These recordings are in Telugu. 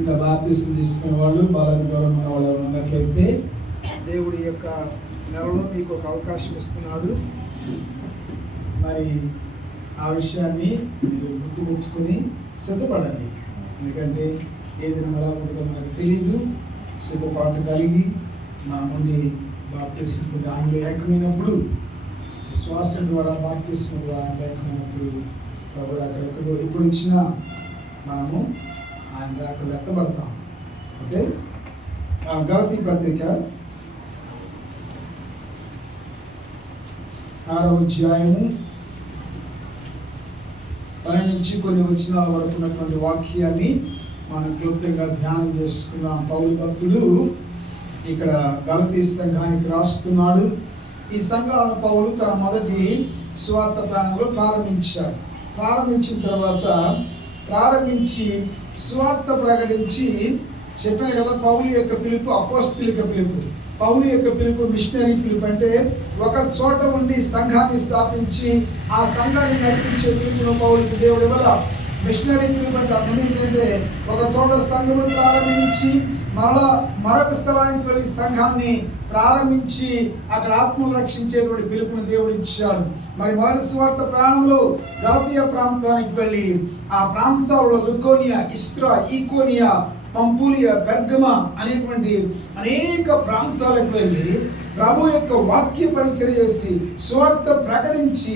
ఇంకా బాప్తీసం తీసుకునే వాళ్ళు బాలకు దూరం ఉన్న వాళ్ళు ఉన్నట్లయితే దేవుడి యొక్క నెలలో మీకు ఒక అవకాశం ఇస్తున్నాడు. మరి ఆ విషయాన్ని మీరు గుర్తుపెట్టుకుని సిద్ధపడండి. ఎందుకంటే ఏది ఎలా ఉంటుందో మనకు తెలియదు. సిద్ధపాటు కలిగి మన నుండి బాప్తీసం దానిలో ఏకమైనప్పుడు, విశ్వాసం ద్వారా బాప్తీసం ద్వారా ఏకమైనప్పుడు ప్రభుడు అక్కడెక్కడో ఎప్పుడు ఇచ్చినా మనము ఆయన అక్కడ లెక్కబడతాం. ఓకే, గలతీ పత్రిక 6వ అధ్యాయము 10 నుంచి కొన్ని వచనాల వరకు ఉన్నటువంటి వాక్యాన్ని మనం క్లుప్తంగా ధ్యానం చేసుకుందాం. పౌలు భక్తుడు ఇక్కడ గలతీ సంఘానికి రాస్తున్నాడు. ఈ సంఘాలను పౌలు తన మొదటి సువార్త ప్రయాణంలో ప్రారంభించిన తర్వాత సువార్త ప్రకటించి చెప్పాను కదా. పౌలు యొక్క పిలుపు అపోస్తలిక పిలుపు, పౌలు యొక్క పిలుపు మిషనరీ పిలుపు. అంటే ఒక చోట ఉండి సంఘాన్ని స్థాపించి ఆ సంఘాన్ని నడిపించే పిలుపును పౌలుకి దేవుడు ఇవ్వాల. మిషనరీ పిలుపు అంటే అర్థం ఏంటంటే ఒక చోట సంఘమును ప్రారంభించి మరొక స్థలానికి వెళ్ళి సంఘాన్ని ప్రారంభించి అక్కడ ఆత్మను రక్షించేటువంటి పిలుపుని దేవుడు ఇచ్చాడు. మరి మొదటి సువార్త ప్రాణంలో గలతీయ ప్రాంతానికి వెళ్ళి ఆ ప్రాంతాల్లో లుకోనియా, ఇస్త్రా, ఈకోనియా, పంపులియా, బెర్గమ అనేటువంటి అనేక ప్రాంతాలకు వెళ్ళి ప్రభు యొక్క వాక్య పరిచయం చేసి సువార్త ప్రకటించి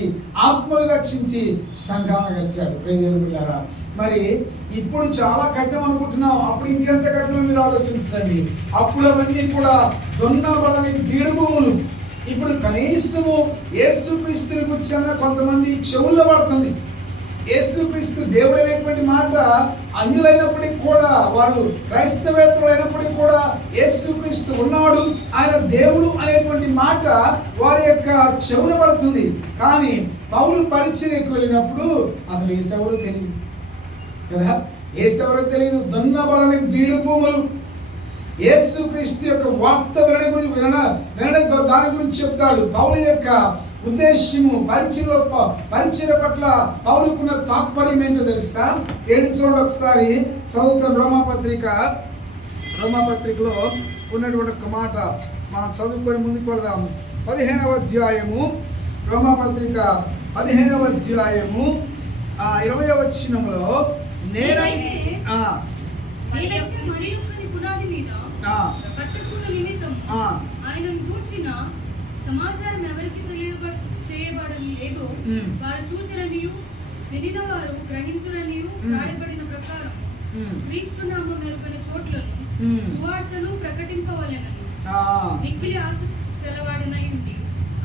ఆత్మను రక్షించి సంఘాన్ని కట్టాడు. ప్రియదేవులారా, మరి ఇప్పుడు చాలా కఠినం అనుకుంటున్నాం, అప్పుడు ఇంకెంత కఠినం మీరు ఆలోచించండి. అప్పుడు అవన్నీ కూడా దున్నబడని బీడు భూములు. ఇప్పుడు కనీసము యేసుక్రీస్తుని కూర్చున్న కొంతమంది చెవుల్లో పడుతుంది. యేసుక్రీస్తు దేవుడు అనేటువంటి మాట అన్యులైనప్పటికీ కూడా, వారు క్రైస్తవేతరులు అయినప్పటికీ కూడా యేసుక్రీస్తు ఉన్నాడు, ఆయన దేవుడు అనేటువంటి మాట వారి యొక్క చెవున పడుతుంది. కానీ పౌలు పరిచర్యకు వెళ్ళినప్పుడు అసలు యేసెవరో తెలియదు కదా, యేసెవరో తెలియదు. దున్నబడని బీడు భూములు. యేసుక్రీస్తు యొక్క వార్త వినడం దాని గురించి చెప్తాడు. పౌలు యొక్క ఉద్దేశ్యము పరిచయ పట్ల పౌలుకున్న తాత్పర్యం ఏంటో తెలుసా? 7 చూడండి ఒకసారి చదువుతాం. రోమాపత్రికలో ఉన్నటువంటి ఒక మాట మనం చదువుకొని ముందుకు వెళ్దాం. 15వ అధ్యాయము, రోమాపత్రిక 15వ అధ్యాయము 20వ వచనంలో సమాచారం ఎవరికి తెలియచేయబడలేదో వారు చూతురనియు వినిన వారు గ్రహింతురనియు రాయబడిన ప్రకారం క్రీస్తు నామం మెరుగని చోట్లను సువార్తను ప్రకటింపవలెనని మిక్కిలి ఆశ తెలవాడినై ఉండి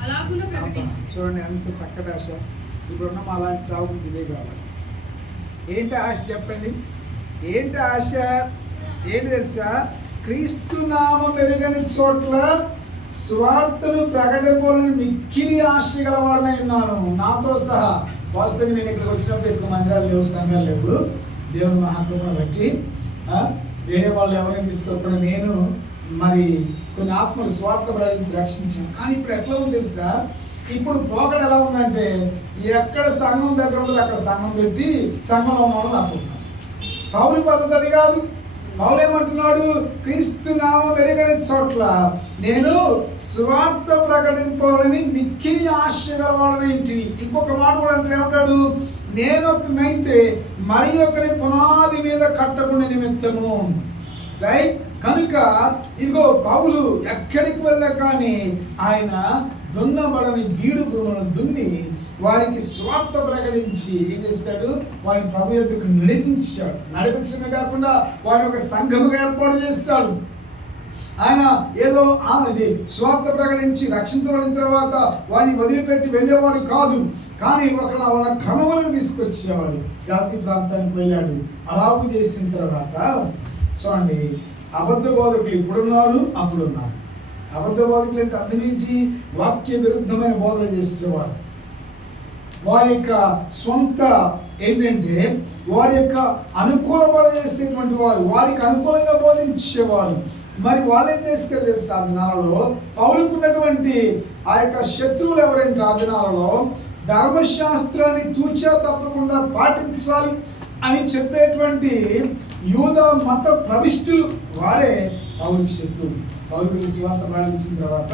అలాగున ప్రకటించు. చూడండి ఎంత చక్కటి ఆశ. ఇప్పుడున్న అలాంటి సాగు ఇదే కావాలి. ఏంటి ఆశ చెప్పండి? ఏంటి ఆశ? ఏంటి తెలుసా? క్రీస్తు నామం మెరుగని చోట్ల స్వార్థను ప్రకటింపాలని మిక్కిలి ఆశ గలవాడనై ఉన్నాను, నాతో సహా. వాస్తవంగా నేను ఇక్కడికి వచ్చినప్పుడు ఎక్కువ మందిరాలు లేవు, సంఘాలు లేవు. దేవుని మహాత్మను బట్టి వేరే వాళ్ళు ఎవరైనా తీసుకోకుండా నేను మరి కొన్ని ఆత్మలు స్వార్థ ప్రకటించి రక్షించాను. కానీ ఇప్పుడు ఎట్లా ఉంది తెలుసా? ఇప్పుడు పోకడ ఎలా ఉందంటే ఎక్కడ సంఘం దగ్గర ఉండదు అక్కడ సంఘం పెట్టి సంఘంలో ఉన్నవాళ్ళు అనుకుంటున్నాను. పౌరు పద్ధతి అది కాదు. పౌలు ఏమంటున్నాడు? క్రీస్తు నామం మెరుగని చోట్ల నేను స్వార్థ ప్రకటింపాలని మిక్కిలి ఆశ గలవాడనై ఇంటిని. ఇంకొక మాట కూడా అంటే ఏమంటాడు? నేను ఒకనైతే మరి ఒకరి పునాది మీద కట్టకుండా నిమిత్తము. రైట్? కనుక ఇదిగో పౌలు ఎక్కడికి వెళ్ళా కానీ ఆయన దున్నబడని బీడు భూములను దున్ని వారికి స్వార్థ ప్రకటించి ఏం చేశాడు? వారిని ప్రభు యొద్దకు నడిపించాడు. నడిపించడమే కాకుండా వారిని ఒక సంఘముగా ఏర్పాటు చేస్తాడు. ఆయన ఏదో ఇది స్వార్థ ప్రకటించి రక్షించబడిన తర్వాత వారిని వదిలిపెట్టి వెళ్ళేవాడు కాదు, కానీ వాళ్ళ క్రమంలో తీసుకొచ్చేవాడు. గలతీ ప్రాంతానికి వెళ్ళాడు. అలాగూ చేసిన తర్వాత చూడండి, అబద్ధ బోధకులు ఇప్పుడున్నారు, అప్పుడున్నారు. అబద్ధ బోధకులు అంటే అర్థం ఏంటి? వాక్య విరుద్ధమైన బోధన చేసేవారు. వారి యొక్క సొంత ఏంటంటే వారి యొక్క అనుకూల బోధ చేసేటువంటి వారు, వారికి అనుకూలంగా బోధించేవారు. మరి వాళ్ళు ఏం చేస్తారు తెలుసా? ఆ దినాలలో పౌలుకున్నటువంటి ఆ యొక్క శత్రువులు ఎవరంటే ఆ దినాలలో ధర్మశాస్త్రాన్ని తూచా తప్పకుండా పాటించాలి అని చెప్పేటువంటి యూద మత ప్రవిష్టులు వారే పౌలుకి శత్రువులు. పౌలుకి సువార్త ప్రకటించిన తర్వాత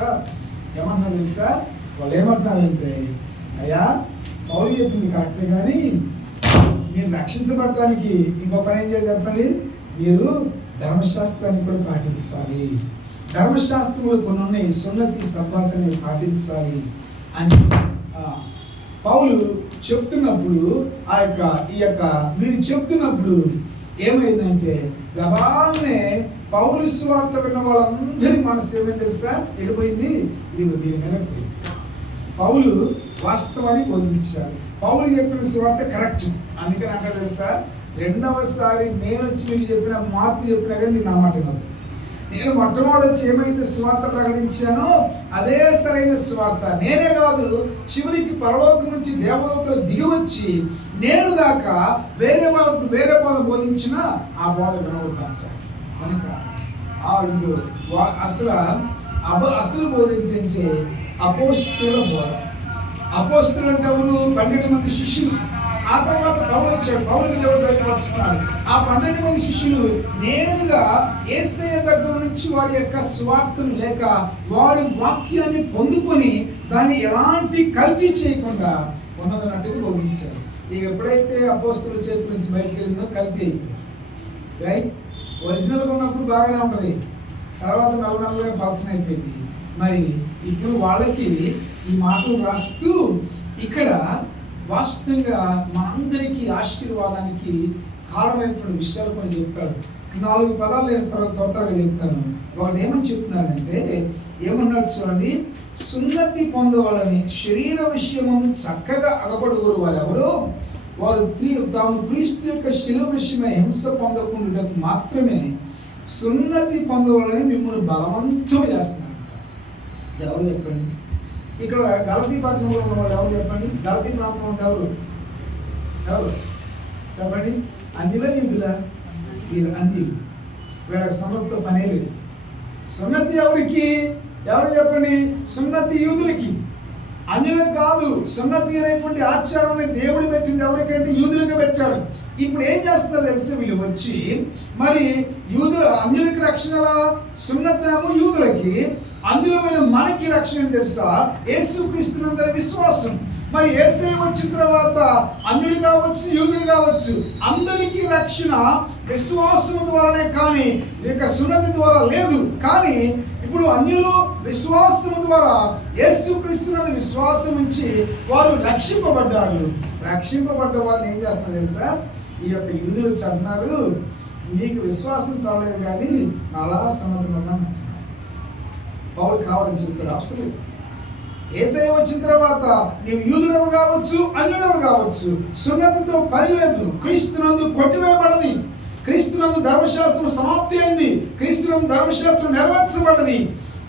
ఏమంటున్నారు తెలుసా? వాళ్ళు ఏమంటున్నారంటే, అయ్యా పౌలు చెప్పింది కరెక్టే, కానీ మీరు రక్షించబడటానికి ఇంకో పని ఏం చేయాలి చెప్పండి, మీరు ధర్మశాస్త్రాన్ని కూడా పాటించాలి, ధర్మశాస్త్రంలో కొన్ని ఉన్నాయి, సున్నతి సబ్బాతుని పాటించాలి అని పౌలు చెప్తున్నప్పుడు మీరు చెప్తున్నప్పుడు ఏమైందంటే, గబానే పౌలు సువార్త విన్న వాళ్ళందరి మనసు ఏమైంది తెలుసా? ఎడిపోయింది. ఇది దీని మీద పోయింది. పౌలు వాస్తవాన్ని బోధించారు. పౌలు చెప్పిన సువార్త కరెక్ట్. అందుకని అంటే తెలుసా, రెండవసారి నేను వచ్చి మీకు చెప్పిన మార్పు చెప్పినా కానీ మీరు నా మాట కాదు. నేను మొట్టమొదటి వచ్చి ఏమైతే సువార్త ప్రకటించానో అదే సరైన సువార్త. నేనే కాదు, చివరికి పరలోకం నుంచి దేవదూతలు దిగి వచ్చి నేను దాక వేరే బోధ బోధించిన ఆ బోధ వినవుతాంట. కనుక అసలు బోధ ఏంటంటే అపోస్తుల బోధ. అపోస్తులు అంటే ఎవరు? 12 మంది శిష్యులు. ఆ తర్వాత పౌలు వచ్చాడు, పౌలుకి దేవుడు బయటపరుచుకున్నాడు. ఆ 12 మంది శిష్యులు నేరుగా యేసయ్య దగ్గర నుంచి వారి యొక్క స్వార్థను లేక వారి వాక్యాన్ని పొందుకొని దాన్ని ఎలాంటి కల్తీ చేయకుండా ఉన్నదన్నట్టుగా బోధించారు. ఇక ఎప్పుడైతే అపోస్తుల చేతి నుంచి బయటకు వెళ్ళిందో కల్తీ అయిపోయింది. రైట్? ఒరిజినల్గా ఉన్నప్పుడు బాగానే ఉంటుంది, తర్వాత నలుగురుగా పలసన అయిపోయింది. మరి ఇప్పుడు వాళ్ళకి ఈ మాటలు రాస్తూ ఇక్కడ వాస్తవంగా మనందరికీ ఆశీర్వాదానికి కారణమైనటువంటి విషయాలు కొన్ని చెప్తాడు. 4 పదాలు నేను త్వరగా చెప్తాను. ఒకటి ఏమని చెప్తున్నానంటే, ఏమన్నాడు చూడండి, సున్నతి పొందవాలని శరీర విషయమందు చక్కగా అగపడుకోరు వారు ఎవరు? వారు తాము క్రీస్తు యొక్క శిలువ విషయమై హింస పొందకుండా మాత్రమే సున్నతి పొందవాలని మిమ్మల్ని బలవంతం చేస్తున్నారు. ఎవరు చెప్పండి? ఇక్కడ గలతీ పట్టణంలో ఉన్న వాళ్ళు ఎవరు చెప్పండి? గలతీ ప్రాంతంలో ఉన్న ఎవరు చెప్పండి? అన్యులా యూదులా? వీరు అన్యులు. వీళ్ళకి సున్నతితో పనే లేదు. సున్నతి ఎవరికి? ఎవరు చెప్పండి? సున్నతి యూదులకి, అన్యులకు కాదు. సున్నతి అనేటువంటి ఆచారాన్ని దేవుడు పెట్టింది ఎవరికంటే యూదులకు పెట్టాడు. ఇప్పుడు ఏం చేస్తున్నారు తెలిసి వీళ్ళు వచ్చి మరి అన్యులకి రక్షణ, సున్నతేమో యూదులకి, అందులోమైన మనకి రక్షణ తెలుసా? యేసుక్రీస్తునందరి విశ్వాసం. మరి యేసయ్య వచ్చిన తర్వాత అన్యుడు కావచ్చు, యేసుడు కావచ్చు, అందరికీ రక్షణ విశ్వాసం ద్వారానే, కానీ ఇక సున్నతి ద్వారా లేదు. కానీ ఇప్పుడు అన్యులు విశ్వాసం ద్వారా యేసుక్రీస్తునందు విశ్వాసం ఉంచి వారు రక్షింపబడ్డారు. రక్షింపబడ్డ వారిని ఏం చేస్తున్నారు తెలుసా? ఈ యొక్క యూదులు అంటున్నారు, నీకు విశ్వాసం కావలేదు కానీ అలా సున్నతి పొందామంటున్నారు. పౌలు కావాలని చెప్తారు. అవసరం లేదు. యేసయ్య వచ్చిన తర్వాత నీవు యూదుడవు కావచ్చు, అన్యుడవు కావచ్చు, సున్నతితో పని లేదు. క్రీస్తునందు కొట్టివేయబడది. క్రీస్తునందు ధర్మశాస్త్రం సమాప్తి అయింది. క్రీస్తునందు ధర్మశాస్త్రం నెరవేర్చబడ్డది.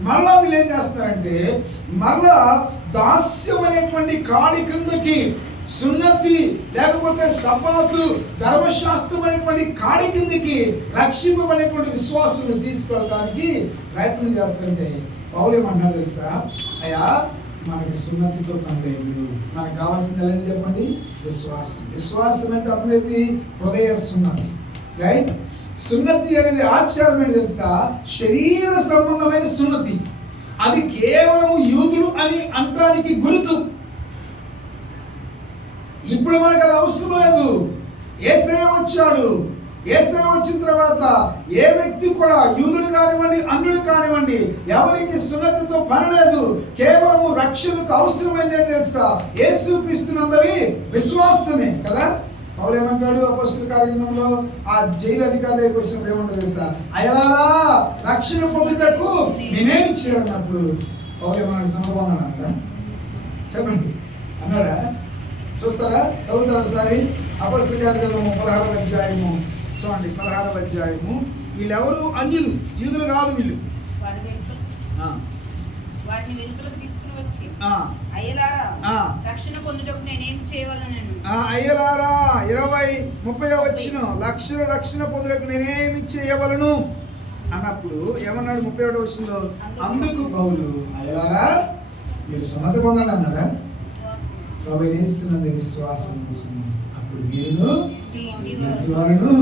మరలా వీళ్ళు ఏం చేస్తున్నారంటే, మరలా దాస్యం అనేటువంటి కాడి కిందకి సున్నతి లేకపోతే సబ్బాతు ధర్మశాస్త్రం అనేటువంటి కాడి కిందకి రక్షింపబడినటువంటి విశ్వాసాన్ని తీసుకెళ్ళడానికి ప్రయత్నం చేస్తుంటే పౌలు ఏమన్నాడు తెలుసా? అయ్యా మనకి సున్నతితో పని లేదు, మనకు కావాల్సింది ఎలా చెప్పండి? విశ్వాసం. విశ్వాసం అంటే అప్పుడైతే హృదయ సున్నతి. రైట్? సున్నతి అనేది ఆచారం ఏంటి తెలుసా? శరీర సంబంధమైన సున్నతి. అది కేవలం యూదులు అని అంటానికి గుర్తు. ఇప్పుడు మనకు అది అవసరం లేదు. యేసయ్య వచ్చాడు. యేసయ్య వచ్చిన తర్వాత ఏ వ్యక్తి కూడా యూదుడు కానివ్వండి, అన్యుడు కానివ్వండి, ఎవరికి సున్నతితో పని లేదు. కేవలం రక్షణకు అవసరమైంది తెలుసా? యేసుక్రీస్తునందరి విశ్వాసమే కదా. పౌలు ఏమంటాడు అపోస్తలుల కార్యక్రమంలో? ఆ జైలు అధికారి దగ్గరికి వచ్చినప్పుడు ఏమంటాడు తెలుసా? అయ్యలారా రక్షణ పొందుటకు నేనేమి చేయాలన్నప్పుడు పౌలు ఏమన్నాడు? సమర్పందనంట. చెప్పండి అన్నాడా? చూస్తారా? చదువుతారా ఒకసారి? అపోస్తలుల కార్యక్రమం 16వ అధ్యాయము చూడండి. 16వ అధ్యాయము. వీళ్ళెవరు? అన్యులు, యూదులు కాదు వీళ్ళు. వారిని వెలుపలకు తీసుకుని వచ్చి అయ్యలారా రక్షణ పొందుటకు నేనేం చేయవలెను? అయ్యలారా 20-30 వచ్చిన రక్షణ పొందుటకు నేనేమి చేయవలను అన్నప్పుడు ఏమన్నాడు? 31 వచ్చిందో, అందుకు పౌలు అయ్యలారా మీరు సున్నతి పొందండి అన్నాడా? ప్రభు యేసునందు విశ్వాసం. అప్పుడు అప్పుడు మీరును మీ వారును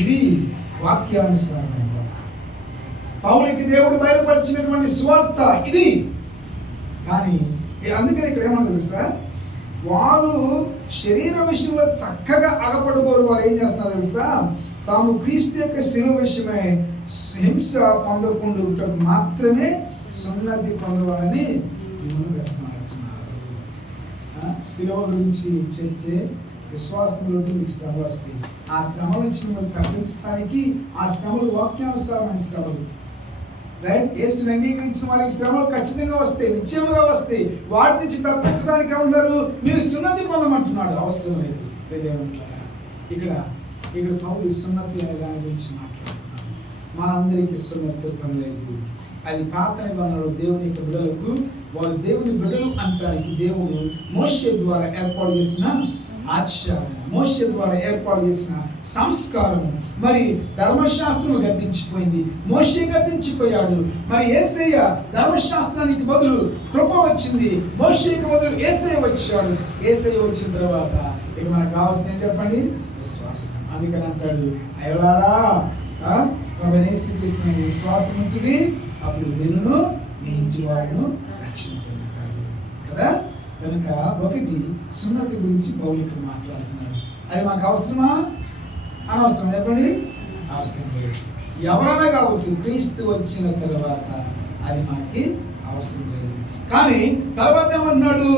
ఇది వాక్యానుసారం. పౌలుకి దేవుడు బయలుపరిచినటువంటి సువార్త ఇది. కానీ అందుకని ఇక్కడ ఏమన్నా తెలుసా, వారు శరీర విషయంలో చక్కగా అగపడబోరు. వారు ఏం చేస్తున్నారు తెలుసా, తాము క్రీస్తు యొక్క శిలువ విషయమై హింస పొందకుండా మాత్రమే సున్నతి పొందవాలని శిలువ గురించి చెప్తే విశ్వాసంలోకి మీకు శ్రమ వస్తాయి. ఆ శ్రమ నుంచి మిమ్మల్ని తప్పించడానికి ఆ శ్రమలు వాక్యానుసారమైన శ్రమలు. రైట్? యేసుని అంగీకరించిన వారికి శ్రమలు ఖచ్చితంగా వస్తాయి, నిశ్చయముగా వస్తాయి. వాటి నుంచి తప్పించడానికి ఉన్నారు. మీరు సున్నతి పొందమంటున్నాడు, అవసరం లేదు. ఇక్కడ పౌలు సున్నతి అనే దాని గురించి మాట్లాడుతున్నాడు. మనందరికీ సున్నతి పని లేదు. అది పాత నిబంధనలు దేవుని యొక్క బిడ్డలకు, వాళ్ళు దేవుని బిడ్డలు అంటానికి దేవుడు మోషే ద్వారా ఏర్పాటు చేసిన ఆచారం, మోషే ద్వారా ఏర్పాటు చేసిన సంస్కారము. మరి ధర్మశాస్త్రం గతించిపోయింది, మోషే గతించిపోయాడు. మరి యేసయ్య ధర్మశాస్త్రానికి బదులు కృప వచ్చింది, మోషేకి బదులు యేసయ్య వచ్చాడు. యేసయ్య వచ్చిన తర్వాత ఇక మనకు కావాల్సింది ఏం చెప్పండి? విశ్వాసం. అందుకని అంటాడు, అయ్యలారా యేసుక్రీస్తుని విశ్వాసం ఉంచుడి, అప్పుడు మీరును మీ ఇంటి వారును రక్షణ పొందుతారు కదా. కనుక ఒకటి సున్నతి గురించి పౌలు ఇక్కడ మాట్లాడుతున్నాడు. అది మనకు అవసరమా? అనవసరం. చెప్పండి, అవసరం లేదు. ఎవరైనా కావచ్చు, క్రీస్తు వచ్చిన తర్వాత అది మనకి అవసరం లేదు. కానీ తర్వాత ఏమన్నాడు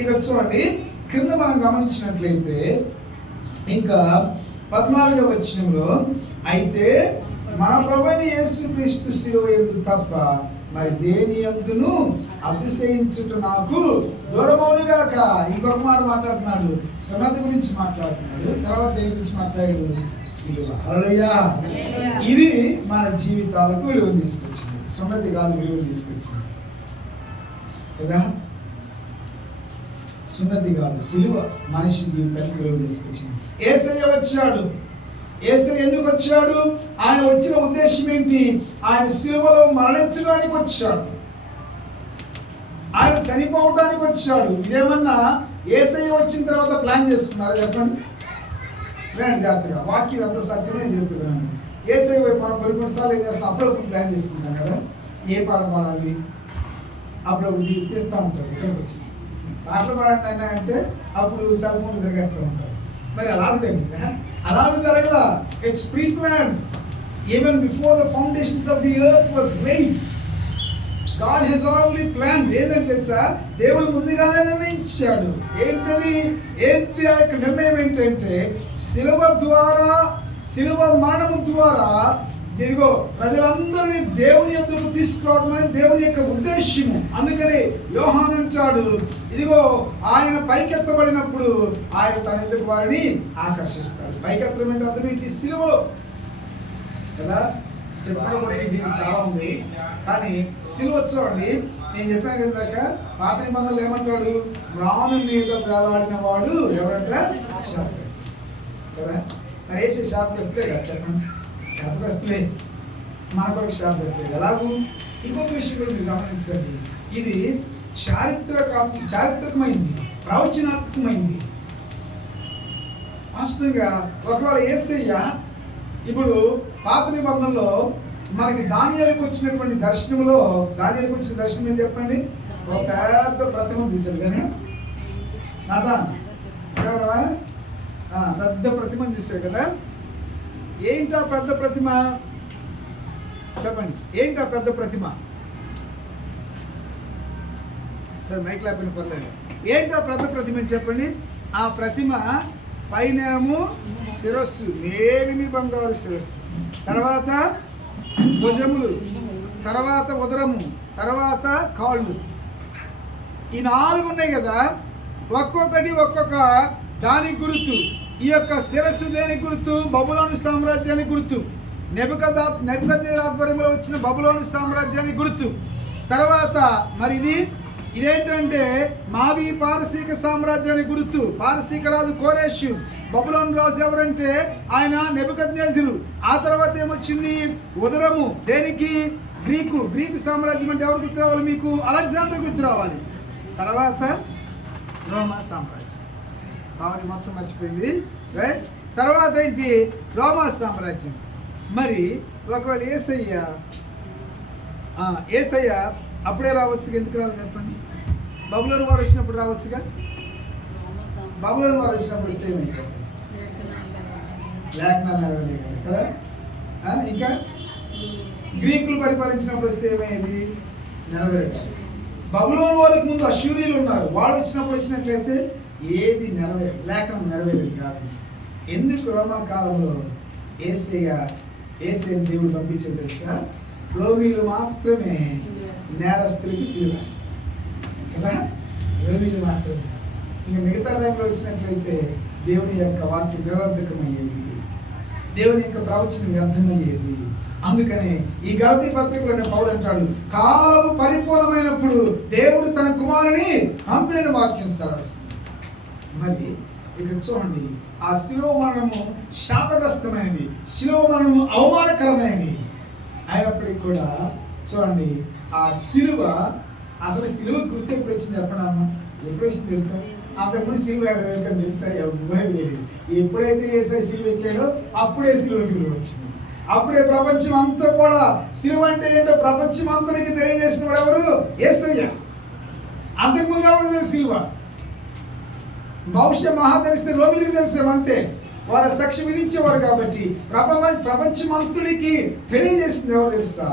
ఇక్కడ చూడండి, క్రింద మనం గమనించినట్లయితే ఇంకా 14వ వచనంలో, అయితే మన ప్రభువైన యేసుక్రీస్తు శిలువ యందు తప్ప మరి దేని యందును అతిశయించుట నాకు దూరమౌనుగాక. ఇంకొక మాట మాట్లాడుతున్నాడు, సున్నతి గురించి మాట్లాడుతున్నాడు. తర్వాత దేని గురించి మాట్లాడాడు? శిలువ. హల్లెలూయా. ఇది మన జీవితాలకు విలువ తీసుకొచ్చింది. సున్నతి కాదు విలువ తీసుకొచ్చింది కదా. సున్నతి కాదు, శిలువ మనిషి జీవితానికి విలువ తీసుకొచ్చింది. యేసయ్య వచ్చాడు. యేసయ్య ఎందుకు వచ్చాడు? ఆయన వచ్చిన ఉద్దేశం ఏంటి? ఆయన శిలువలో మరణించడానికి వచ్చాడు, ఆయన చనిపోవడానికి వచ్చాడు. ఇదేమన్నా యేసయ్య వచ్చిన తర్వాత ప్లాన్ చేసుకున్నారు? చెప్పండి. లేండి, జాగ్రత్తగా వాక్యం అంత సత్యమే చెప్తున్నాను. యేసయ్య మనం కొన్నిసార్లు ఏం చేస్తాం, అప్పుడప్పుడు ప్లాన్ చేసుకుంటాం కదా. ఏ పాట పాడాలి, అప్పుడప్పుడు తీస్తూ ఉంటారు. ఇక్కడికి వచ్చి పాటలు పాడండి అయినా అంటే అప్పుడు సెల్ ఫోన్లు తిరిగేస్తూ ఉంటారు. మరి అలాగే జరగలా. It's pre plan. Even before the foundations of the earth was laid, God has already planned. ఏంటంటే తెలుసా, దేవుడు ముందుగానే నిర్ణయించాడు. ఏంటి ఆ యొక్క నిర్ణయం ఏంటంటే, శిలువ మరణము ద్వారా ఇదిగో ప్రజలందరినీ దేవుని యొద్దకు తీసుకురావడం అనేది దేవుని యొక్క ఉద్దేశము. అందుకని యోహాను అంటాడు, ఇదిగో ఆయన పైకెత్తబడినప్పుడు ఆయన తన ఎదుగు వారిని ఆకర్షిస్తాడు. పైకెత్తడం అంటే అర్థం ఏంటి? శిలువ కదా. చెప్పడం దీనికి చాలా ఉంది, కానీ శిలువ చూడండి. నేను చెప్పాను కదా, పాత నిబంధనలు ఏమంటాడు? రాను మీద వేలాడిన వాడు ఎవరంటే శాపగ్రస్తుడు కదా. మరి వేసే శాపగ్రస్తులే కదా. చెప్పండి, శాపగ్రస్తులే. మనకు ఒక శాపగ్రస్తులే. ఎలాగూ ఇంకొక విషయం కూడా మీరు గమనించండి, ఇది చారిత్రకమైంది, ప్రవచనాత్మకమైంది. వాస్తవంగా ఒకవేళ యేసయ్య ఇప్పుడు పాత నిబంధనలో మనకి దానియేలుకు వచ్చినటువంటి దర్శనంలో, దానియేలుకు వచ్చిన దర్శనం ఏంటి చెప్పండి? ఒక పెద్ద ప్రతిమ తీశాడు కానీ నాథాన్ పెద్ద ప్రతిమను తీశాడు కదా. ఏంటా పెద్ద ప్రతిమ? చెప్పండి, ఏంటా పెద్ద ప్రతిమ? సరే మైక్ లేకపోయిన పర్లేదు. ఏంటా పెద్ద ప్రతిమ అని చెప్పండి. ఆ ప్రతిమ పైనేమో శిరస్సు, మేలిమి బంగారు శిరస్సు, తర్వాత భుజములు, తర్వాత ఉదరము, తర్వాత కాళ్ళు. ఈ 4 ఉన్నాయి కదా. ఒక్కొక్కటి ఒక్కొక్క దానికి గుర్తు. ఈ యొక్క శిరస్సు దేనికి గుర్తు? బబులోను సామ్రాజ్యానికి గుర్తు. నెబుకద్నెజర్ ఆధ్వర్యంలో వచ్చిన బబులోను సామ్రాజ్యానికి గుర్తు. తర్వాత మరి ఇదేంటంటే మాది పారసీక సామ్రాజ్యానికి గుర్తు. పారసీక రాజు కోరేషు, బబులోను రాజు ఎవరంటే ఆయన నెబుకద్నెజరు. ఆ తర్వాత ఏమొచ్చింది? ఉదరము. దేనికి? గ్రీకు సామ్రాజ్యం అంటే ఎవరు గుర్తు రావాలి మీకు? అలెగ్జాండర్ గుర్తు రావాలి. తర్వాత రోమా సామ్రాజ్యం. పావని మొత్తం మర్చిపోయింది. రైట్. తర్వాత ఏంటి? రోమా సామ్రాజ్యం. మరి ఒకవేళ యేసయ్య అప్పుడే రావచ్చుగా, ఎందుకు రావాలి చెప్పండి? బబులోను వారు వచ్చినప్పుడు రావచ్చుగా. బబులోను వారు వచ్చినప్పుడు వస్తే ఏమైంది? లేఖనాలు నెరవేరాయి కదా. ఇంకా గ్రీకులు పరిపాలించినప్పుడు వస్తే ఏమయ్యేది? నెరవేరాయి. బబులోను వారికి ముందు అశూరీయులు ఉన్నారు, వాళ్ళు వచ్చినప్పుడు వచ్చినట్లయితే ఏది లేఖనం నెరవేరేది కాదు. ఎందుకు రోమా కాలంలో యేసయ్యని దేవుడు పంపించేది తెలుసా? రోమీలు మాత్రమే నేరస్తులకి సిలువ వేస్తారు కదా, రోమీలు మాత్రమే. ఇంకా మిగతా టైంలో వచ్చినట్లయితే దేవుని యొక్క వాక్యం నిరర్ధకమయ్యేది, దేవుని యొక్క ప్రవచనం వ్యర్థమయ్యేది. అందుకని ఈ గలతీ పత్రికలోనే పౌలు అంటాడు, కాలము పరిపూర్ణమైనప్పుడు దేవుడు తన కుమారుని పంపిన వాక్యం సాధిస్తుంది. మరి ఇక్కడ చూడండి, ఆ శిలువ మరణము శాపగ్రస్తమైనది, శిలువ మరణము అవమానకరమైనది అయినప్పటికీ కూడా చూడండి, ఆ శిలువ అసలు శిలువ గుర్తు ఎప్పుడు వచ్చింది చెప్పడమ్మా? ఎప్పుడు వచ్చింది తెలుసా? అంతకుముందు శిలువ ఎక్కడ తెలుసా? ఎవరికి తెలియదు. ఎప్పుడైతే యేసయ్య శిలువ ఎక్కాడో అప్పుడే శిలువకి విలువ వచ్చింది. అప్పుడే ప్రపంచం అంతా కూడా శిలువ అంటే ఏంటో ప్రపంచం అంతరికి తెలియజేసిన వాడు ఎవరు? యేసయ్య. అంతకుముందు ఎవరు తెలుసు శిలువ? బహుశా మహాదర్శి రోమిలకు తెలిసేమంతే, వారు సాక్ష్యం విధించేవారు కాబట్టి ప్రపంచమంతుడికి తెలియజేసింది ఎవరు తెలుసా?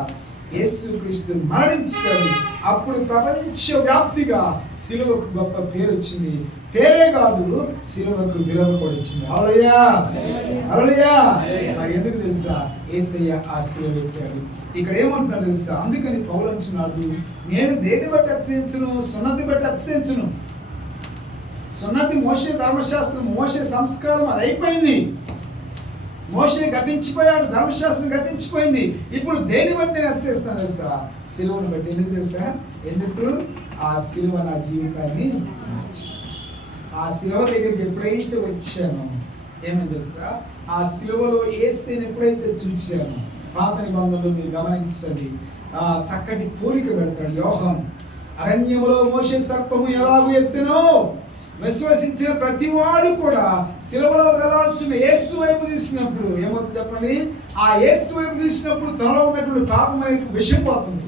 యేసుక్రీస్తు మరణించాడు. అప్పుడు ప్రపంచ వ్యాప్తిగా శిలువకు గొప్ప పేరు వచ్చింది. పేరే కాదు, శిలువకు విలువ కూడా వచ్చింది. హల్లెలూయా, హల్లెలూయా. మరి ఎందుకు తెలుసా? యేసయ్య ఆ శిలువ ఎక్కాడు. ఇక్కడ ఏమంటున్నాడు తెలుసా? అందుకని పౌలు అంటున్నాడు, నేను దేని బట్టి అతిశయించును? సున్నతి బట్టి అతిశయించును. సున్నతి మోషే ధర్మశాస్త్రం, మోషే సంస్కారం అది అయిపోయింది. మోషే గతించిపోయాడు, ధర్మశాస్త్రం గతించిపోయింది. ఇప్పుడు దేని బట్టి నేను అతిశయిస్తున్నాను తెలుసా? శిలువను బట్టి. ఎందుకు తెలుసా? ఎందుకు? ఆ శిలువ నా జీవితాన్ని మార్చింది. ఆ శిలువ దగ్గరికి ఎప్పుడైతే వచ్చానో ఏమని తెలుసా? ఆ శిలువలో యేసుని ఎప్పుడైతే చూశానో, పాత నిబంధనలో మీరు గమనించండి, చక్కటి పోలిక పెడతాడు యోహాను. అరణ్యములో మోషే సర్పము ఎలాగూ ఎత్తెనో విశ్వసించిన ప్రతివాడు కూడా శిలువలో వేలాడుచున్న యేసు వైపు చూసినప్పుడు ఏమవుతుంది చెప్పండి? ఆ యేసు వైపు చూసినప్పుడు తనలో ఉన్నటువంటి పాపమైన విషం పోతుంది.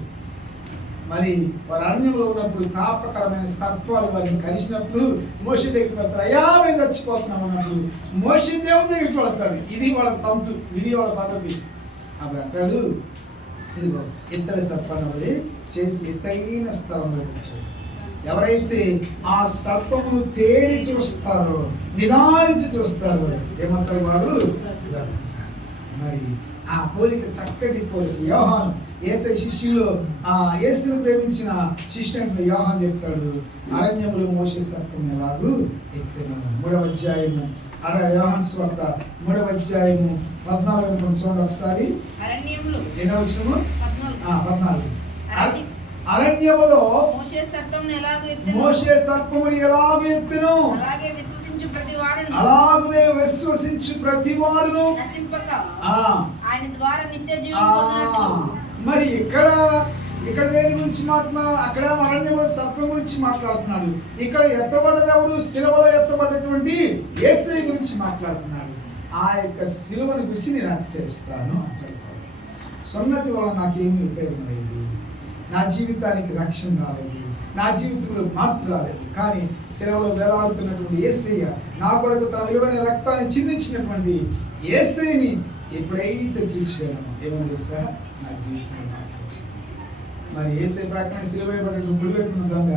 మరి వారు అరణ్యంలో ఉన్నప్పుడు తాపకరమైన సర్పాలు వారిని కలిసినప్పుడు మోషే దగ్గరికి వస్తారు. అయ్యా మేము చచ్చిపోతున్నాం అన్నప్పుడు మోషే దేవుని దగ్గరికి వెళ్తాడు. ఇది వాళ్ళ తంతు, ఇది వాళ్ళ పద్ధతి. అప్పుడు అంటాడు, ఇదిగో ఇత్తడి సర్పాన్ని చేసి ఎత్తైన స్థలంలో వచ్చాడు. ఎవరైతే ఆ సర్పమును తేరి చూస్తారో, నిదానించి చూస్తారో ఏమంటారు? వారు బ్రతుకుతారు. మరి ఆ పోలిక చక్కటి పోలిక. యోహాను యేసయ్య శిష్యులు యేసును ప్రేమించిన శిష్యుడు యోహాను చెప్తాడు, అరణ్యములో మోషే సర్పం ఎలాగూ ఎత్తెను. 3వ అధ్యాయము యోహాను సువార్త 3వ అధ్యాయము 14 చూడండి ఒకసారి. ఎన్నో వచ్చినము? 14. అరణ్యములో మోషే సర్పమును ఎలాగూ ఎత్తెను, అలాగే విశ్వసించు ప్రతివాడును ఆయన ద్వారా నిత్య జీవం పొందునట్లు. మరి ఇక్కడ దేని గురించి మాట్లాడుతున్నాడు? అక్కడ అరణ్యములో సర్పం గురించి మాట్లాడుతున్నాడు. ఇక్కడ ఎత్తబడ్డది ఎవరు? శిలువలో ఎత్తబడ్డటువంటి యేసయ్య గురించి మాట్లాడుతున్నాడు. ఆ యొక్క శిలువని గురించి నేను అతిశయిస్తాను అంటాడు. సున్నతి వల్ల నాకేమీ ఉపయోగం లేదు, నా జీవితానికి రక్షణ రాలేదు, నా జీవితంలో మార్పు రాలేదు. కానీ శిలువలో వేలాడుతున్నటువంటి యేసయ్య, నా కొరకు తన విలువైన రక్తాన్ని చిందించినటువంటి యేసయ్యని ఎప్పుడైతే చూశానో ఏమని తెలుసా? నా జీవితంలో మార్పు వచ్చింది. మరి యేసయ్య ప్రక్కన శిలువ వేయబడిన ముడివైపున దొంగ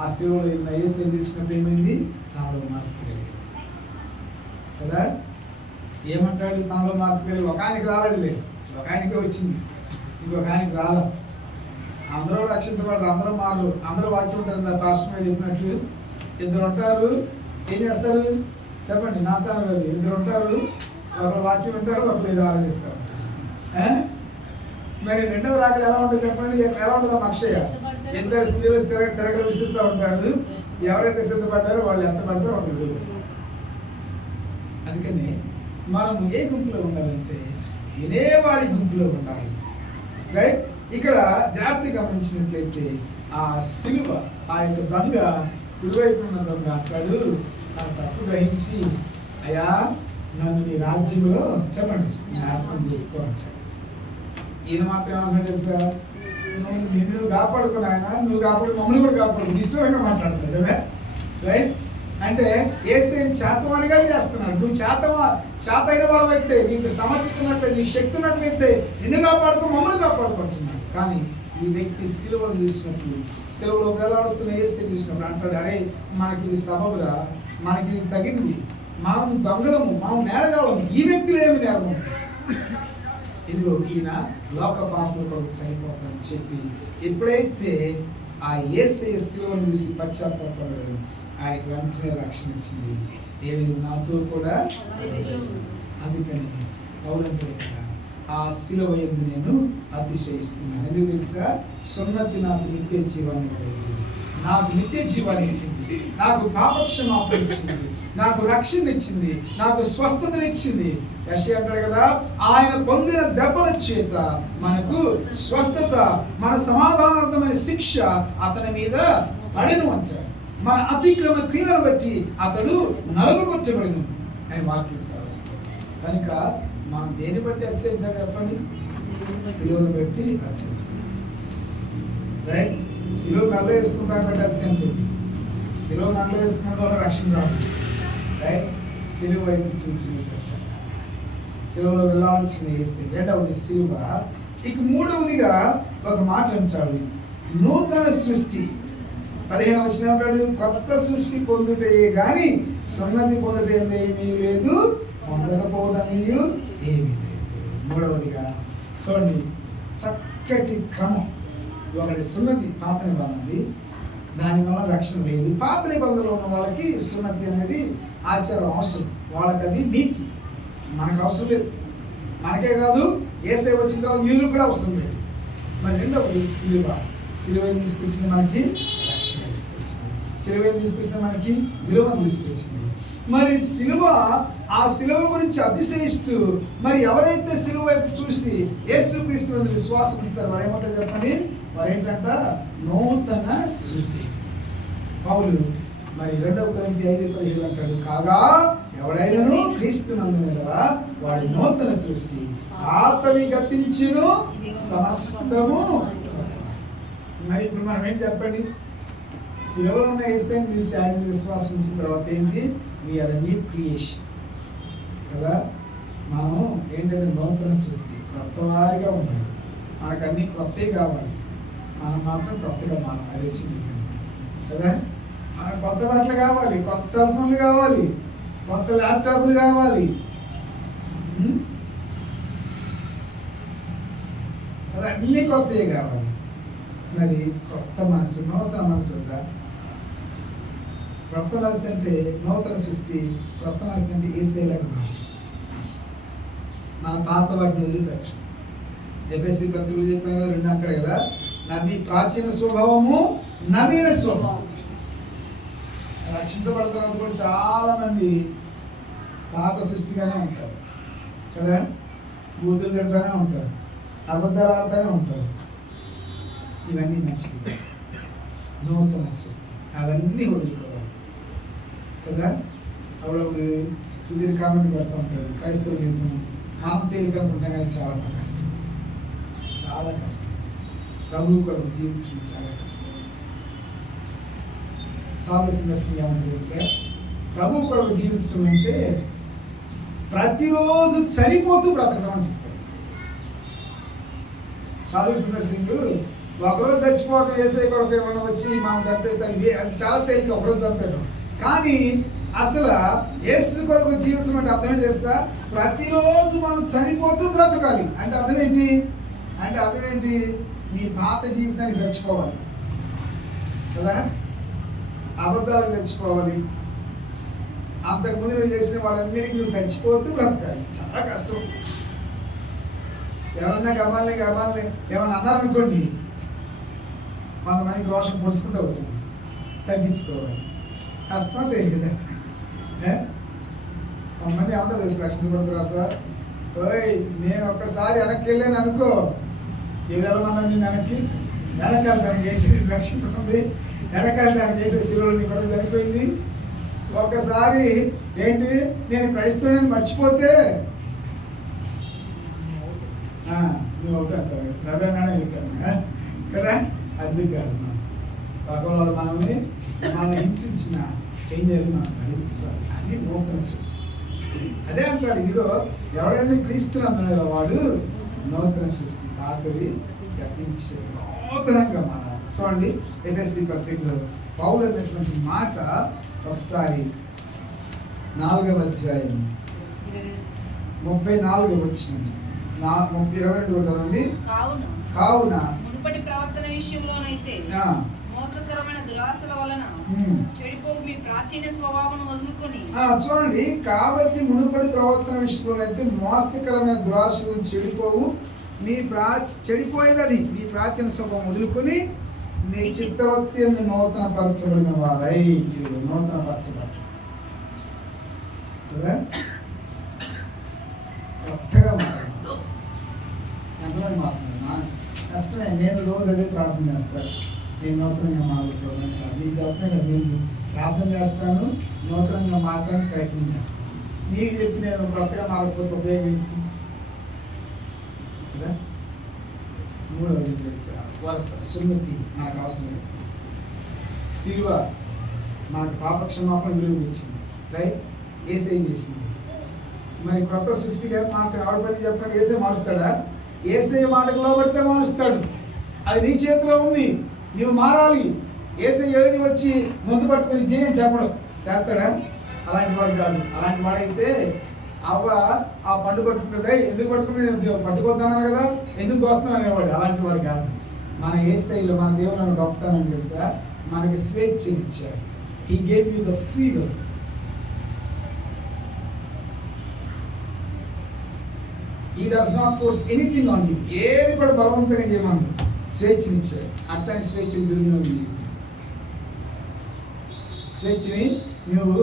ఆ శిలువలో ఉన్న యేసయ్య తీసినప్పుడు ఏమైంది? తనలో మార్పు కలిగింది కదా. ఏమంటాడు? తనలో మార్పు కలిగి ఒక ఆయనకి రాలేదు, లేదు, ఒక ఆయనకే వచ్చింది, ఇంకొక ఆయనకి రాలేదు. అందరూ రక్షించబడరు, అందరూ మారు, అందరూ వాక్యం ఉంటారు. పాస్టర్ మీద చెప్పినట్లు ఇద్దరు ఉంటారు, ఏం చేస్తారు చెప్పండి? నాతాను గారు ఇద్దరు ఉంటారు, ఒకరు వాక్యం ఉంటారు, ఒకరు ఏదో ఆలోచిస్తారు. మరి రెండవ రాకడ ఎలా ఉంటుంది చెప్పండి? ఎలా ఉంటుందా? అక్షయ ఇద్దరు స్త్రీలు తిరగలు విసురుతూ ఉంటారు. ఎవరైతే సిద్ధపడ్డారో వాళ్ళు ఎంత పడతారో వాళ్ళు. అందుకని మనం ఏ గుంపులో ఉండాలంటే వినేవారి గుంపులో ఉండాలి. రైట్. ఇక్కడ జాగ్రత్తగా గమనించినట్లయితే ఆ శిలువ, ఆ యొక్క దొంగ కుడివైపు ఉన్న దొంగ అంటాడు, ఆ తప్పు గ్రహించి అయ్యా నన్ను నీ రాజ్యంలో చెప్పండి జ్ఞాపకం చేసుకో అంటాడు. ఈయన మాత్రం ఏమన్నా తెలుసా, నువ్వు నిన్ను కాపాడుకుని ఆయన నువ్వు కాపాడు మమ్మల్ని కూడా కాపాడు ఇష్టంగా మాట్లాడతాడు కదా, రైట్? అంటే యేసుని చేతవానిగా చేస్తున్నాడు. నువ్వు చేతైన వాడవైతే, నీకు సమర్థత ఉన్నట్లయితే, నీకు శక్తి ఉన్నట్లయితే నిన్ను కాపాడుకో మమ్మల్ని కాపాడుకుంటున్నాడు. కానీ ఈ వ్యక్తి సిలువను చూసినప్పుడు, సిలువలో వేలాడుతున్న యేసుని చూసినప్పుడు అంటాడు, అరే మనకి ఇది సబబురా, మనకి ఇది తగింది, మనం దొంగలము, మనం నేరగాళ్ళము, ఈ వ్యక్తులు ఏమి నేరము, ఇదిగో ఈయన లోక పాపంలో చనిపోతాడని చెప్పి ఎప్పుడైతే ఆ యేసయ్య సిలువను చూసి పశ్చాత్తాపడ్డాడు, ఆయనకు వెంటనే రక్షణ ఇచ్చింది. ఏమి నాతో కూడా అందుకని పౌలంటే ఆ సిలువ యందు నేను అతిశయిస్తున్నాను. ఎందుకు తెలుసా, సున్నతి నాకు నిత్య జీవాన్ని ఇవ్వలేదు, నాకు నిత్య జీవాన్ని ఇచ్చింది, నాకు పాపక్షమాపణ ఇచ్చింది, నాకు రక్షణ ఇచ్చింది, నాకు స్వస్థతనిచ్చింది. యెషయా అంటాడు కదా, ఆయన పొందిన దెబ్బల చేత మనకు స్వస్థత, మన సమాధానార్థమైన శిక్ష అతని మీద పడెను అంటాడు. మన అతిక్రమ క్రియలను బట్టి అతడు నలగొట్టబడిను అని వాక్యం సాధిస్తాడు. కనుక మనం దేని బట్టి అతిశయించాలి చెప్పండి, సిలువను బట్టి అతిశయించాలి, రైట్? సిలువ నల్ల వేసుకుంటాను బట్టి అతిశయించండి. సిలువ నల్ల వేసుకున్న వల్ల రక్షణ రాదు, రైట్? సిలువ వైపు చూసి వచ్చాను, సిలువలో వెళ్ళాల్సిన వేసి. రెండవది సిలువ. ఇక మూడవదిగా ఒక మాట అంటాడు, నూతన సృష్టి. 15వ వచనం అంటాడు, కొత్త సృష్టి పొందుటే గాని సున్నతి పొందుటే ఏమీ లేదు, పొందకపోవడం ఏమీ లేదు. మూడవదిగా చూడండి, చక్కటి క్రమం. ఒకటి సున్నతి పాత నిబంధనది, దానివల్ల రక్షణ లేదు. పాత నిబంధనలో ఉన్న వాళ్ళకి సున్నతి అనేది ఆచారం అవసరం, వాళ్ళకి అది నీతి, మనకు అవసరం లేదు. మనకే కాదు, యేసయ్య వచ్చిన తర్వాత వీళ్ళు కూడా అవసరం లేదు. మరి రెండవది సిలువ. సిలువ ఏం తీసుకొచ్చింది మనకి? రక్షణ తీసుకొచ్చింది. సిలువ ఏం తీసుకొచ్చింది మనకి? విలువను తీసుకొచ్చింది. మరి సిలువ, ఆ సిలువ గురించి అతిశయిస్తూ మరి ఎవరైతే సిలువ వైపు చూసి యేసుక్రీస్తునందు విశ్వాసం ఇస్తారో వారు ఏమంటారు చెప్పండి? వారేంటంట? నూతన సృష్టి. పౌలు మరి 2 కొరింథీ 5:17 అంటాడు, కాగా ఎవడైనను క్రీస్తునందునెడల వాడి నూతన సృష్టి, పాతవి గతించును, సమస్తము. మరి ఇప్పుడు మనం ఏం చెప్పండి? సిలువలో ఉన్న యేసుని చూసి ఆయన విశ్వాసించిన తర్వాత ఏంటి? వీఆర్ న్యూ క్రియేషన్ కదా. మనం ఏంటంటే నూతన సృష్టి, కొత్త వారిగా ఉండాలి. మనకు అన్ని కొత్తవి కావాలి, మనం మాత్రం కొత్తగా మారాలి. అది వచ్చింది కదా. మనకు కొత్త బట్టలు కావాలి, కొత్త సెల్ ఫోన్లు కావాలి, కొత్త ల్యాప్టాప్లు కావాలి, అన్నీ కొత్తవి కావాలి. మరి కొత్త మనసు, నూతన మనసు ఉందా? కొత్త మనసు అంటే నూతన సృష్టి, కొత్త మనసు అంటే యేసయ్యలాగా మారాలి. మన పాత వాటిని వదిలిపెట్టు. ఎఫెసీ పత్రికలో చెప్పిన 2 అంటాడు కదా, నవీ ప్రాచీన స్వభావము, నవీన స్వభావం. రక్షించబడిన తర్వాత కూడా చాలా మంది పాత సృష్టిగానే ఉంటారు కదా, బూతులు తిడతానే ఉంటారు, అబద్ధాలు ఆడుతూనే ఉంటారు. ఇవన్నీ మంచిది. నూతన సృష్టి అవన్నీ వదులుకోవాలి కదా. అప్పుడప్పుడు సుధీర్ కామెంట్ పెడతా ఉంటాడు, క్రైస్తవ జీవితం మనం తేలికనుకుంటాం కానీ చాలా కష్టం, చాలా కష్టం. ప్రభు కొరకు జీవించడం చాలా కష్టం. సాధు సందర్శనం ఏమంటే తెలుసా, ప్రభు కొరకు జీవించడం అంటే ప్రతిరోజు చనిపోతూ బ్రతకడం అని చెప్తారు. సాధు సందర్శనకు ఒకరోజు చచ్చిపోవడం, యేసయ్య కొరకు ఏమన్నా వచ్చి మనం చంపేస్తాం, అది చాలా తేలిక ఒకరోజు చంపేయడం. కానీ అసలు యేసు కొరకు జీవించడం అంటే అర్థం ఏంటి తెలుసా? ప్రతిరోజు మనం చనిపోతూ బ్రతకాలి. అంటే అర్థం ఏంటి? నీ పాత జీవితానికి చచ్చిపోవాలి కదా, అబద్ధాలకు చచ్చిపోవాలి, అంతకుముందు నువ్వు చేసిన వాళ్ళన్నిటికీ నువ్వు చచ్చిపోతూ బ్రతకాలి. చాలా కష్టం. ఎవరన్నా గమాలని ఏమన్నా అన్నారనుకోండి, కొంతమందికి రోషం పొడుచుకుంటూ వచ్చింది, తగ్గించుకోవాలి. కష్టమో తెలియదు. కొంతమంది ఏమంటో తెలుసు, రక్షించబడిన తర్వాత ఓయ్ నేను ఒక్కసారి వెనక్కి వెళ్ళాను అనుకో, ఏదెళ్ళమన్నా నేను వెనకాల దానికి వేసి రక్షించుకుంది, వెనకాల దానికి వేసే శిలువలు నీ కొరకు చనిపోయింది, ఒకసారి ఏంటి నేను క్రైస్తవుని మర్చిపోతే నువ్వు ఒకటి అంటావు రవేనానే చెప్పాను కదా. అందుకు కాదు పక్కవాళ్ళు మనల్ని హింసించిన ఏం చేయాలి మనం భరించాలి. అది నూతన సృష్టి. అదే అంటాడు, ఇదిగో ఎవరైనా క్రీస్తునందున వాడు నూతన సృష్టి, పాతవి గతించే నూతనంగా మారాలి. చూడండి ఎఫెసీ పత్రికలో పౌలు అనేటువంటి మాట ఒకసారి 4వ అధ్యాయం 34 వచ్చింది 22 కదండి. కావున మునుపటి ప్రవర్తన విషయంలోనైతే మోసకరమైన దురాశల వలన చెడిపోవు మీ ప్రాచీన స్వభావం వదులుకొని. చూడండి, కాబట్టి మునుపటి ప్రవర్తన విషయంలోనైతే మోసకరమైన దురాశలు చెడిపోవు చెడిపోయేదని మీ ప్రాచీన స్వభావం వదులుకొని మీ చిత్తవృత్తి నూతన పరచబడిన వారై. నూతన పరచబడి కొత్తగా మాట్లాడు. ఎంతమంది మాట్లాడుతున్నా కష్టమే. నేను రోజు అదే ప్రార్థన చేస్తాను, నేను నూతనంగా మాట్లాడుకోవడానికి. మీకు తప్పనే కదా, నేను ప్రార్థన చేస్తాను, నూతనంగా మాట్లాడడానికి ప్రయత్నం చేస్తాను. నీకు చెప్పి నేను కొత్తగా మారకపోతే ఉపయోగించి కదా. 3వది తెలుసా, వరుస సున్నతి మనకు అవసరం లేదు. శిలువ మనకు పాప క్షమాపణ విలువ తెచ్చింది, రైట్? ఏసై చేసింది. మరి కొత్త సృష్టిగా మనకు ఎవరి పని చెప్పండి? ఏసై మారుస్తాడా? ఏసై మాటకు లోబడితే మారుస్తాడు. అది నీ చేతిలో ఉంది, నువ్వు మారాలి. ఏసై ఏది వచ్చి ముందు పట్టుకుని చేయని చెప్పడం చేస్తాడా? అలాంటి వాడు కాదు. అలాంటి వాడైతే అవ్వ ఆ పండు పట్టుకుంటాడే, ఎందుకు పట్టుకుని నేను పట్టుకోతాను కదా, ఎందుకు వస్తున్నాను అనేవాడు. అలాంటి వాడు కాదు. మన ఏసైలో మన దేవులను గొప్పతానని తెలుసా, మనకి స్వేచ్ఛనిచ్చాడు. He gave you the freedom. He does not force anything on you. ఏది కూడా బలవంతంగా చేయమని స్వేచ్ఛనిచ్చాడు. అట్లాంటి స్వేచ్ఛని దుర్వినియోగం చేయదు. స్వేచ్ఛని నువ్వు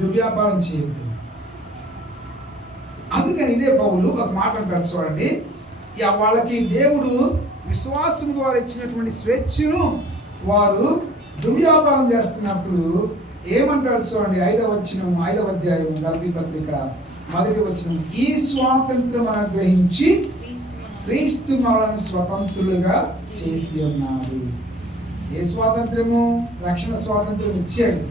దుర్వ్యాపారం చేయొద్దు. అందుకని ఇదే పౌలు ఒక మాట అంటారు చూడండి, వాళ్ళకి దేవుడు విశ్వాసం ద్వారా ఇచ్చినటువంటి స్వేచ్ఛను వారు దుర్వ్యాపారం చేస్తున్నప్పుడు ఏమంటాడు చూడండి. 5వ అధ్యాయం గలతీ పత్రిక 1వ వచనం, ఈ స్వాతంత్రం అనుగ్రహించి క్రీస్తు మనలను స్వతంత్రులుగా చేసి ఉన్నాడు. ఏ స్వాతంత్రము? రక్షణ స్వాతంత్రం ఇచ్చాడు.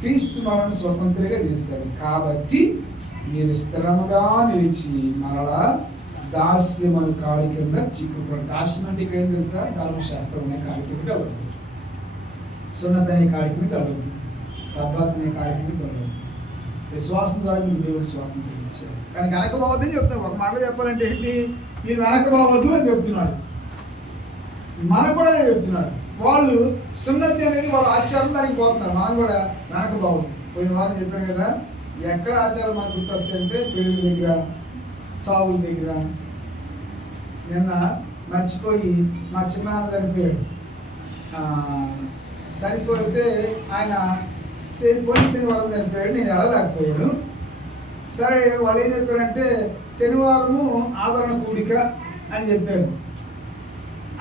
క్రీస్తు మనలను స్వతంత్రులుగా చేస్తాడు. కాబట్టి మీరు స్థిరముగా నిలిచి మరలా దాస్యమను కాడి కింద చిక్కుకోండి. దాస్యం అంటే ఇక్కడ ఏం తెలుసా? ధర్మశాస్త్రం అనే కాడి కింద కలవద్దు, సున్నత అనే కాడి కింద కలవద్దు, సబ్బాత్ అనే కాడి కింద కలవద్దు. విశ్వాసం ద్వారా మీకు దేవుడు స్వాతంత్రం ఇచ్చాడు. కానీ వెనకబోవద్దని చెప్తాను. ఒక మాట చెప్పాలంటే ఏంటి? మీరు వెనకబోవద్దు అని చెప్తున్నాడు. మనకు కూడా చెప్తున్నాడు. వాళ్ళు సున్నతి అనేది వాళ్ళ ఆచారం దానికి పోతున్నారు. మనం కూడా వెనకబోవద్దు. పోయిన వారం చెప్పాను కదా, ఎక్కడ ఆచారం మనకు గుర్తొస్తాయంటే పెళ్ళిళ్ళ దగ్గర, చావుల దగ్గర. నిన్న మర్చిపోయి మా చిన్నాన్న చనిపోయాడు. చనిపోతే ఆయన శనివారం చనిపోయాడు. నేను వెళ్ళలేకపోయాను. సరే, వాళ్ళు ఏం చెప్పారంటే శనివారము ఆదరణ కూడిక అని చెప్పారు.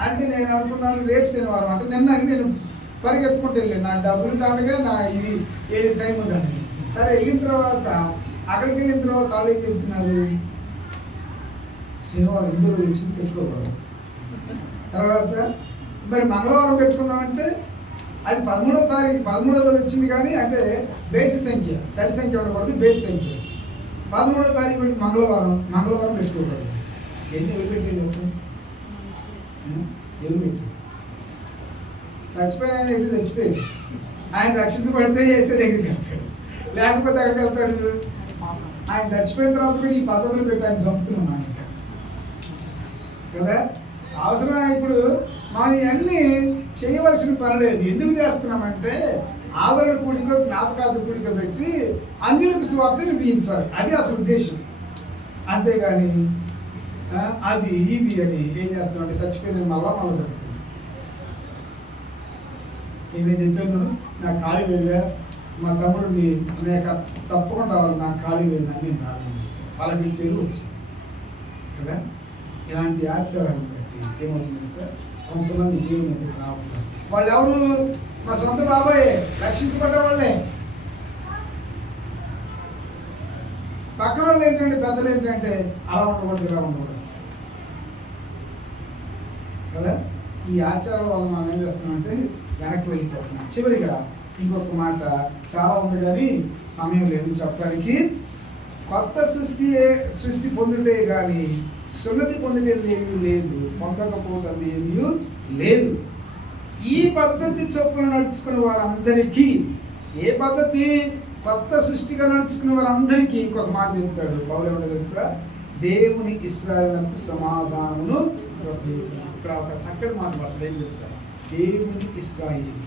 అంటే నేను అనుకున్నాను రేపు శనివారం అంటే. నిన్న నేను పరిగెత్తుకుంటూ వెళ్ళాను, నా డబ్బులు దానిగా నా ఇది ఏది టైం ఉందండి. సరే, వెళ్ళిన తర్వాత అక్కడికి వెళ్ళిన తర్వాత వాళ్ళు ఏం చెప్తున్నారు, శనివారం ఎందుకు వచ్చింది పెట్టుకోకూడదు. తర్వాత మరి మంగళవారం పెట్టుకున్నామంటే అది 13వ తారీఖు 13వ రోజు వచ్చింది. కానీ అంటే బేసి సంఖ్య, సరి సంఖ్య ఉండకూడదు, బేసి సంఖ్య. 13వ తారీఖు పెట్టి మంగళవారం పెట్టుకోకూడదు. ఎవరు పెట్టేది? ఎవరు పెట్టి చచ్చిపోయిన ఆయన ఎప్పుడు చచ్చిపోయాడు. ఆయన రక్షించబడితే చేసే దగ్గరికి వెళ్తాడు, లేకపోతే అక్కడికి వెళ్తాడు. ఆయన చచ్చిపోయిన తర్వాత కూడా ఈ పద్ధతులు పెట్టి ఆయన చంపుతున్నాం ఆయన కదా. అవసరమే. ఇప్పుడు మనం ఇవన్నీ చేయవలసిన పని లేదు. ఎందుకు చేస్తున్నామంటే ఆదరణ కూడిక, జ్ఞాపకార్థ కూడిక పెట్టి అన్యులకు స్వార్థ వినిపించాలి. అది అసలు ఉద్దేశం. అంతేగాని అది ఇది అని ఏం చేస్తున్నామంటే చచ్చిపోయిన మళ్ళా జరుగుతుంది. నేను చెప్పాను, నాకు ఖాళీ లేదుగా, మా తమ్ముడిని అనేక తప్పకుండా రావాలి, నాకు ఖాళీ లేదు అని నేను రాను. వాళ్ళకి ఇచ్చేది వచ్చి కదా. ఇలాంటి ఆచారాలు బట్టి ఏమవుతుంది సార్, కొంతమంది దేవుని ఎందుకు రావట్లేదు. వాళ్ళు ఎవరు? మా సొంత బాబాయే, రక్షించబడ్డ వాళ్ళే. పక్కన వాళ్ళు ఏంటంటే పెద్దలు ఏంటంటే అలా ఉండకూడదు, ఇలా ఉండకూడదు కదా. ఈ ఆచారం వల్ల మనం ఏం చేస్తున్నామంటే వెనక్కి వెళ్ళిపోతున్నాం. చివరిగా ఇంకొక మాట చాలా ఉంది కానీ సమయం లేదు చెప్పడానికి. కొత్త సృష్టి పొందుటే కానీ సున్నతి పొందేది ఏమీ లేదు, పొందకపోవటం ఏమీ లేదు. ఈ పద్ధతి చొప్పున నడుచుకున్న వారందరికీ, ఏ పద్ధతి? కొత్త సృష్టిగా నడుచుకున్న వారందరికీ ఇంకొక మాట చెప్తాడు పౌలు. ఏమంటే తెలుసా? దేవుని ఇశ్రాయేలునకు సమాధానమును. ఇక్కడ ఒక చక్కటి మాట పడతాడు. ఏం చేస్తారు? దేవుని ఇశ్రాయేలు.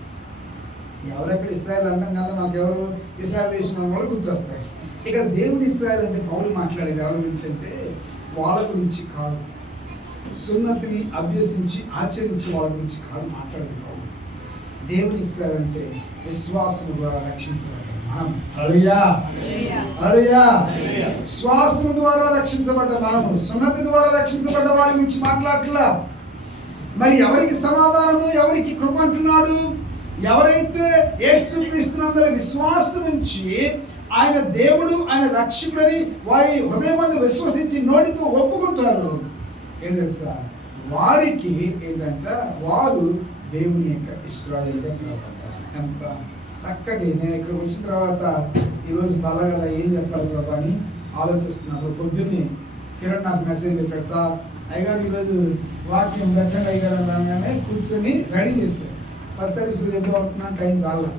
ఎవరెక్కడ ఇశ్రాయేల్ అంటాం కదా, మనకు ఎవరు ఇశ్రాయేల్ దేశం వాళ్ళు గుర్తొస్తాయి. ఇక్కడ దేవుని ఇశ్రాయేల్ అంటే పౌలు మాట్లాడేది ఎవరి గురించి అంటే వాళ్ళ గురించి కాదు, సున్నతిని అభ్యసించి ఆచరించి వాళ్ళ గురించి కాదు మాట్లాడేది పౌలు. దేవుని ఇశ్రాయేల్ అంటే విశ్వాసం ద్వారా రక్షించబడ్డ మనం. హల్లెలూయా, హల్లెలూయా. విశ్వాసం ద్వారా రక్షించబడ్డ మనము, సున్నతి ద్వారా రక్షించబడ్డ వారి గురించి మాట్లాడట్లా. మరి ఎవరికి సమాధానము, ఎవరికి కృప అంటున్నాడు? ఎవరైతే యేసుక్రీస్తునందు విశ్వాసం ఉంచి ఆయన దేవుడు, ఆయన రక్షకుడని వారి హృదయమందు విశ్వసించి నోటితో ఒప్పుకుంటారు, ఏం తెలుసా? వారికి ఏంటంటే వారు దేవుని యొక్క ఇశ్రాయేలుగా పిలువబడతారు. ఎంత చక్కటి. నేను ఇక్కడ వచ్చిన తర్వాత ఈరోజు బలగల ఏం చెప్పాలి ప్రభా అని ఆలోచిస్తున్నప్పుడు పొద్దున్నే కిరణ్ నాకు మెసేజ్ పెట్టాడు, సార్ అయ్యగారు ఈరోజు వాక్యం పెట్టండి అయ్యగారు అనగానే కూర్చొని రెడీ చేశాను. ఫస్ట్ సర్వీస్ చెప్తూ ఉంటున్నాను, టైం చాలా.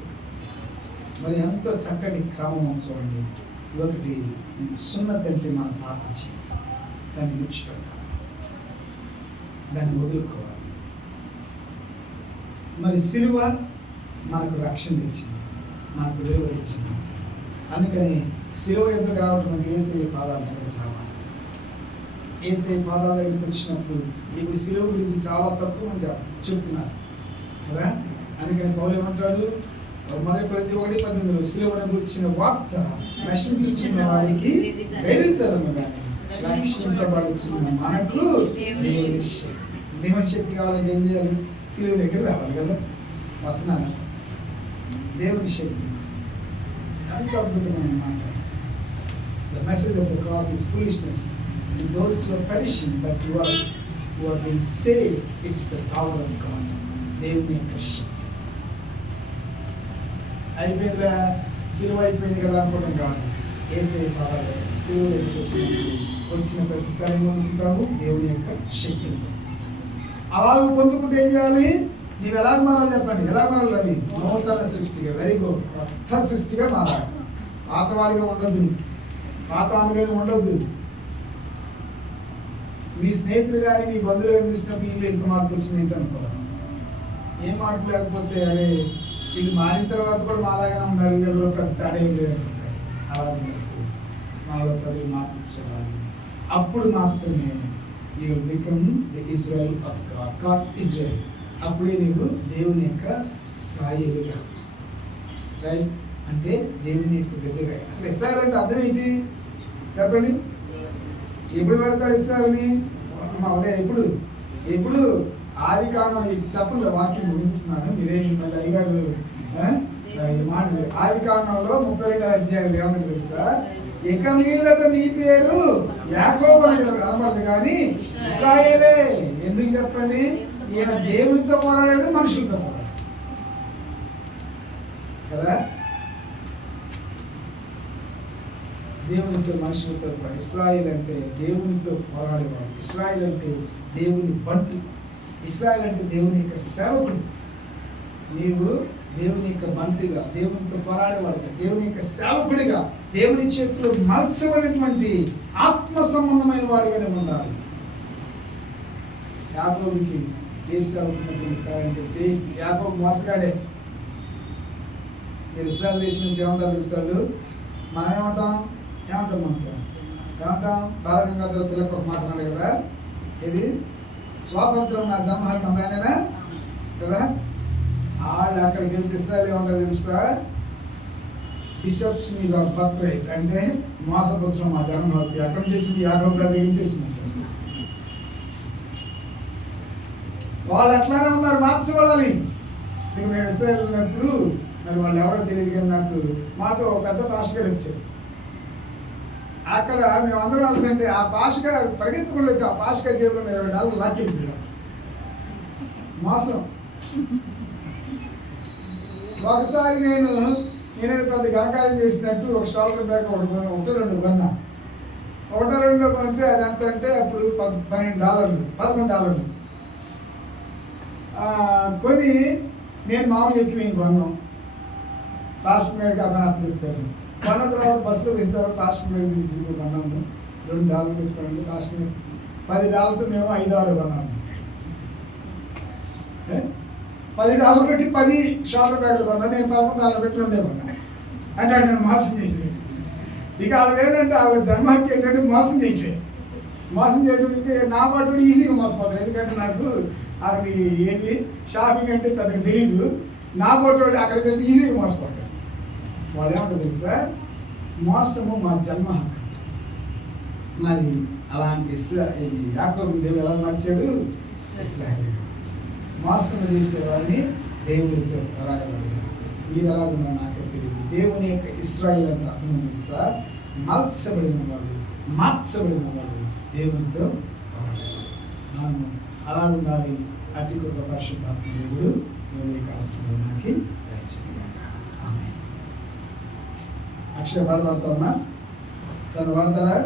మరి ఎంతో చక్కటి క్రమం చూడండి. ఒకటి సున్నతి అంటే మన పాత జీవితం, దాన్ని విడిచిపెట్టాలి, దాన్ని వదులుకోవాలి. మరి సిలువ మనకు రక్షణ ఇచ్చింది, మనకు విలువ ఇచ్చింది. అందుకని సిలువ యొద్దకు రావటం అంటే యేసయ్య పాదాల దగ్గరికి రావాలి. యేసయ్య పాదాల దగ్గరికి వచ్చినప్పుడు ఇప్పుడు సిలువ గురించి చాలా తక్కువ మంది చెప్తున్నారు కదా. అందుకని పౌలు ఏమంటాడు? 1 కొరింథీ 1:18 సిలువను గురించిన వార్త నశించుచున్న వారికి వెరితనము గాని రక్షింపబడుచున్న మనకు దేవుని శక్తి. దేవుని శక్తి కావాలంటే ఏం చేయాలి? సిలువ దగ్గర రావాలి కదా. వస్తున్నాను. దేవుని శక్తి ఎంత అద్భుతమైన మాట. The message of the cross is foolishness to those who are perishing, but to us who have been saved, it's the power of God. దేవుని యొక్క శక్తి. అయిపోయిందిరా, సిలువ అయిపోయింది కదా అనుకోవడం కాదు. యేసయ్య పాదాలు సిలువ వచ్చిన ప్రతిసారి పొందుకుంటాము దేవుని యొక్క శక్తిని. అలాగ పొందుకుంటే ఏం చేయాలి? నీవు ఎలాగ మారాలి చెప్పండి. ఎలా మారాలి? అది నూతన సృష్టిగా. Very good. కొత్త సృష్టిగా మారాలి. పాతవాడిగా ఉండొద్దు, పాత ఆమెగా ఉండొద్దు. మీ స్నేహితులు కానీ మీ బంధువులు కానీ చూసినప్పుడు వీళ్ళు ఎంత మార్పు వచ్చింది ఏంటి అనుకోవాలి. ఏం మార్పు లేకపోతే అరే వీళ్ళు మారిన తర్వాత కూడా మాలాగానే ఉన్నారు, వీళ్ళలో పెద్ద తేడా ఏం లేదనుకుంటారు. అలా మాలో ప్రజలు మార్పించాలి. అప్పుడు మాత్రమే you will become the Israel of God, God's Israel. అప్పుడే నీవు దేవుని యొక్క ఇశ్రాయేలుగా, రైట్? అంటే దేవుని యొక్క బిడ్డగా. అసలు ఇశ్రాయేల్ అంటే అర్థం ఏంటి చెప్పండి? ఎప్పుడు పెడతారు ఇశ్రాయేల్ని? అదే ఎప్పుడు ఆది కాండం చెప్పండి. వాక్యం ముగిస్తున్నాను, మీరేం మళ్ళీ అయ్యగారు ఈ మాట. ఆది కాండంలో 32వ అధ్యాయం ఏమని తెలుసా? ఇక మీదట నీ పేరు యాకోబు అని ఇక్కడ కనబడదు కానీ ఇశ్రాయేలే. ఎందుకు చెప్పండి? ఈయన దేవునితో పోరాడాడు, మనుషులతో పోరాడాడు కదా. దేవునితో మనుషులతో పోరాడు. ఇశ్రాయేల్ అంటే దేవునితో పోరాడేవాడు. ఇశ్రాయేల్ అంటే దేవుని బంటు. ఇశ్రాయేల్ అంటే దేవుని యొక్క సేవకుడు. నీవు దేవుని యొక్క బంటుగా, దేవునితో పోరాడేవాడిగా, దేవుని యొక్క సేవకుడిగా, దేవుని చేతిలో మలచబడినటువంటి ఆత్మ సంబంధమైన వాడిగానే ఉండాలి. యాకోబుకి యాకోబు మోసగాడే. మీరు ఇశ్రాయేల్ దేశానికి ఏమంటారు తెలుసాడు? మనం ఏమంటాం? బాలగంగాధర తిలక్ ఒక మాట అన్నాడు కదా, ఇది స్వాతంత్రం నా జన్మ హక్కు అందానేనా కదా. వాళ్ళు అక్కడికి వెళ్తే ఇశ్రాయేల్ ఏమంటారు తెలుసా? Bishops is our birth right, అంటే మోసపుత్రం మా జన్మ హక్కు. ఎక్కడ నుంచి వచ్చింది? యాకోబు గారి దగ్గర నుంచి వచ్చింది. వాళ్ళు ఎట్లానే ఉన్నారు, మార్చబడాలి. ఇక మేము ఇస్రాయల్ వెళ్ళినప్పుడు మరి వాళ్ళు ఎవరో తెలియదు కానీ నాకు మాతో ఒక పెద్ద పాస్టర్ గారు వచ్చారు. అక్కడ మేము అందరం వెళ్తుంటే ఆ పాస్టర్ గారు పరిగెత్తుకుంటూ వచ్చి ఆ పాస్టర్ గారు జేబులో $20 లాక్కెళ్ళిపోయాడు. మోసం. ఒకసారి నేనేదో పెద్ద ఘనకార్యం చేసినట్టు ఒక షోల్డర్ బ్యాగ్ ఒకటి రెండు కొన్నా. ఒకటో రెండో కొంటే అది ఎంత అంటే అప్పుడు $11 కొని నేను మామూలు ఎక్కి నేను కొన్నాను. పాస్టర్ మీద అర్థం తీసుకెళ్ళాను. కొన్న తర్వాత బస్సులో ఇస్తారు. పాస్టర్ మీద తీసుకు కొన్నాము. $2 పెట్టుకోండి. పాస్టర్ $10తో మేము $5 కొన్నాము. $10 పెట్టి 10 షోల్డర్ బ్యాగులు కొన్నాను. నేను $11 పెట్టి ఉండే కొన్నాను. అంటే నేను మోసం చేసి ఇక వాళ్ళకి ఏంటంటే వాళ్ళ జన్మకి ఏంటంటే మోసం చేయడం ఇంకా నా పాటు ఈజీగా మోసపోతారు. ఎందుకంటే నాకు అది ఏది షాపింగ్ అంటే పెద్దగా తెలియదు. నా పాటు అక్కడికి వెళ్తే ఈజీగా మోసపోతారు. వాళ్ళు ఏమంటారు తెలుసా, మోసము మా జన్మ హక్కు. మరి అలాంటి ఇది యాకోబు దేవుడు ఎలా మార్చాడు? ఇశ్రాయేలు మోసం చేసేవాడిని దేవుడితో పోరాడగలిగారు. మీరు ఎలాగున్నా నాకే తెలియదు. దేవుని యొక్క ఇశ్రాయేలు అంటే అర్థం ఉంది సార్, మార్చబడిన వాడు దేవునితో పోరాడగలడు. అలా ఉండాలి. అతి గొప్ప పరిశుద్ధాత్మ దేవుడు కావాల్సిన మనకి అక్షయ పాట పాడతామా? తను వాడతారా?